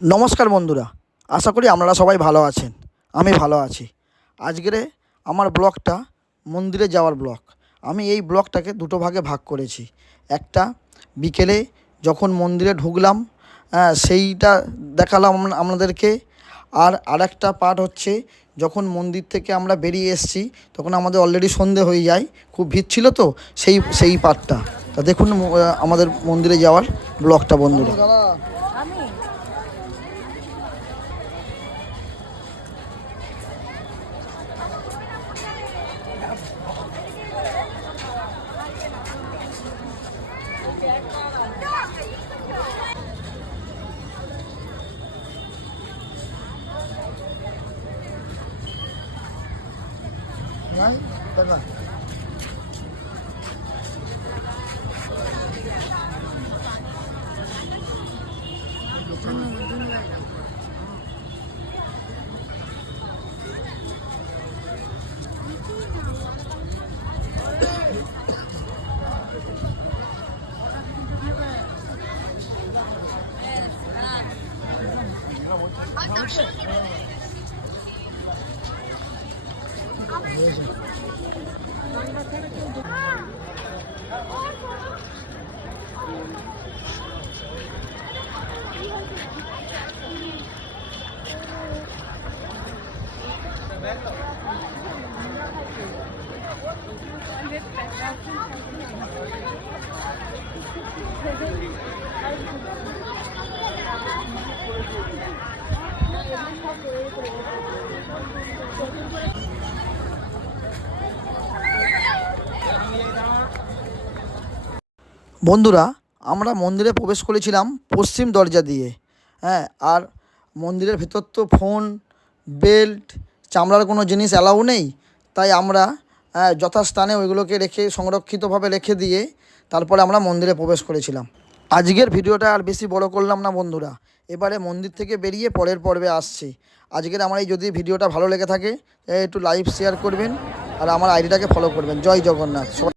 নমস্কার বন্ধুরা, আশা করি আপনারা সবাই ভালো আছেন। আমি ভালো আছি। আজকের আমার ব্লগটা মন্দিরে যাওয়ার ব্লগ। আমি এই ব্লগটাকে দুটো ভাগে ভাগ করেছি। একটা বিকেলে যখন মন্দিরে ঢুকলাম সেইটা দেখালাম আপনাদেরকে। আর আরেকটা পার্ট হচ্ছে যখন মন্দির থেকে আমরা বেরিয়ে এসেছি তখন আমাদের অলরেডি সন্ধে হয়ে যায়, খুব ভিড় ছিল তো সেই পার্টটা। তা দেখুন আমাদের মন্দিরে যাওয়ার ব্লগটা বন্ধুরা। বন্ধুরা, আমরা মন্দিরে প্রবেশ করেছিলাম পশ্চিম দরজা দিয়ে। আর মন্দিরের ভেতর তো ফোন, বেল্ট, চামড়ার কোনো জিনিস অ্যালাউ নেই। তাই আমরা যথাস্থানে ওইগুলোকে রেখে সংরক্ষিতভাবে রেখে দিয়ে তারপরে আমরা মন্দিরে প্রবেশ করেছিলাম। আজকের ভিডিওটা আর বেশি বড় করলাম না বন্ধুরা, এবারে মন্দির থেকে বেরিয়ে পরের পর্বে আসছি। আজকের আমার এই যদি ভিডিওটা ভালো লেগে থাকে একটু লাইক শেয়ার করবেন আর আমার আইডিটাকে ফলো করবেন। জয় জগন্নাথ।